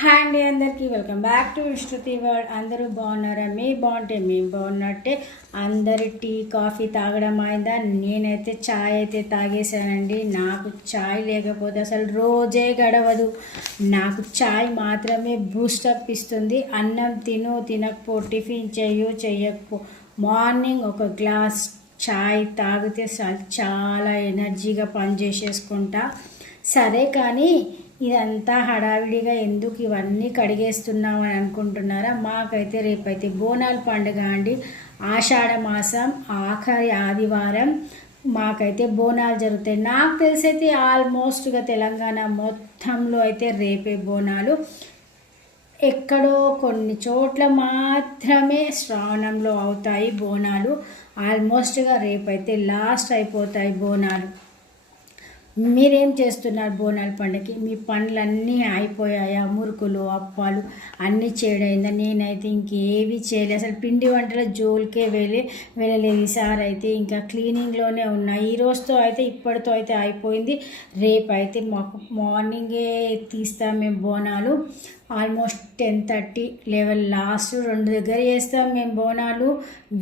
Hi అండి, అందరికీ welcome back to Shruti world. అందరూ బాగున్నారా? మీ బాగుంటే మేము బాగున్నట్టే. అందరి టీ కాఫీ తాగడం అయిందా? నేనైతే ఛాయ్ అయితే తాగేశానండి. నాకు ఛాయ్ లేకపోతే అసలు రోజే గడవదు. నాకు ఛాయ్ మాత్రమే బూస్టప్ ఇస్తుంది. అన్నం తినకపో, టిఫిన్ చెయ్యకపో, మార్నింగ్ ఒక గ్లాస్ ఛాయ్ తాగితే చాలా ఎనర్జీగా పనిచేసేసుకుంటా. సరే, కానీ ఇదంతా హడావిడిగా ఎందుకు ఇవన్నీ కడిగేస్తున్నామని అనుకుంటున్నారా? మాకైతే రేపైతే బోనాల పండుగ అండి. ఆషాఢ మాసం ఆఖరి ఆదివారం మాకైతే బోనాలు జరుగుతాయి. నాకు తెలిసైతే ఆల్మోస్ట్గా తెలంగాణ మొత్తంలో అయితే రేపే బోనాలు. ఎక్కడో కొన్ని చోట్ల మాత్రమే శ్రావణంలో అవుతాయి బోనాలు. ఆల్మోస్ట్గా రేపైతే లాస్ట్ అయిపోతాయి బోనాలు. మీరేం చేస్తున్నారు బోనాల పండుగకి? మీ పనులన్నీ అయిపోయాయా? మురుకులు, అప్పాలు అన్నీ చేయడైందా? నేనైతే ఇంకేవి చేయలేదు. అసలు పిండి వంటల జోలికే వెళ్ళలేదు. ఈసారి అయితే ఇంకా క్లీనింగ్లోనే ఉన్నాయి. ఈ రోజుతో అయితే ఇప్పటితో అయితే అయిపోయింది. రేపు అయితే మాకు మార్నింగే తీస్తాం మేము బోనాలు. ఆల్మోస్ట్ 10:30, 11 లాస్ట్ 2 దగ్గర చేస్తాం మేము బోనాలు.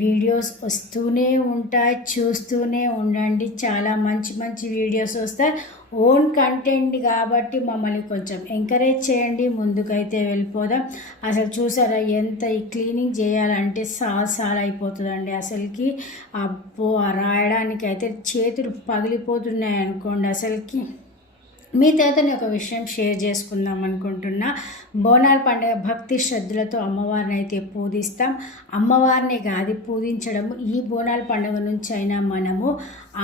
వీడియోస్ వస్తూనే ఉంటాయి, చూస్తూనే ఉండండి. చాలా మంచి మంచి వీడియోస్ వస్తాయి. ఓన్ కంటెంట్ కాబట్టి మమ్మల్ని కొంచెం ఎంకరేజ్ చేయండి. ముందుకైతే వెళ్ళిపోదాం. అసలు చూసారా ఎంత ఈ క్లీనింగ్ చేయాలంటే సాల్ అయిపోతుందండి. అసలుకి అబ్బో, రాయడానికి అయితే చేతులు పగిలిపోతున్నాయి అనుకోండి. అసలుకి మీతో నేను ఒక విషయం షేర్ చేసుకుందాం అనుకుంటున్నా. బోనాల పండుగ భక్తి శ్రద్ధలతో అమ్మవారిని అయితే పూజిస్తాం. అమ్మవారిని కాదు పూజించడము. ఈ బోనాల పండుగ నుంచి అయినా మనము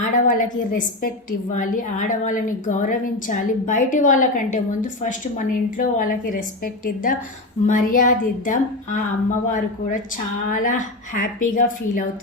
ఆడవాళ్ళకి రెస్పెక్ట్ ఇవ్వాలి, ఆడవాళ్ళని గౌరవించాలి. బయటి వాళ్ళకంటే ముందు ఫస్ట్ మన ఇంట్లో వాళ్ళకి రెస్పెక్ట్ ఇద్దాం, మర్యాద ఇద్దాం. ఆ అమ్మవారు కూడా చాలా హ్యాపీగా ఫీల్ అవుతుంది.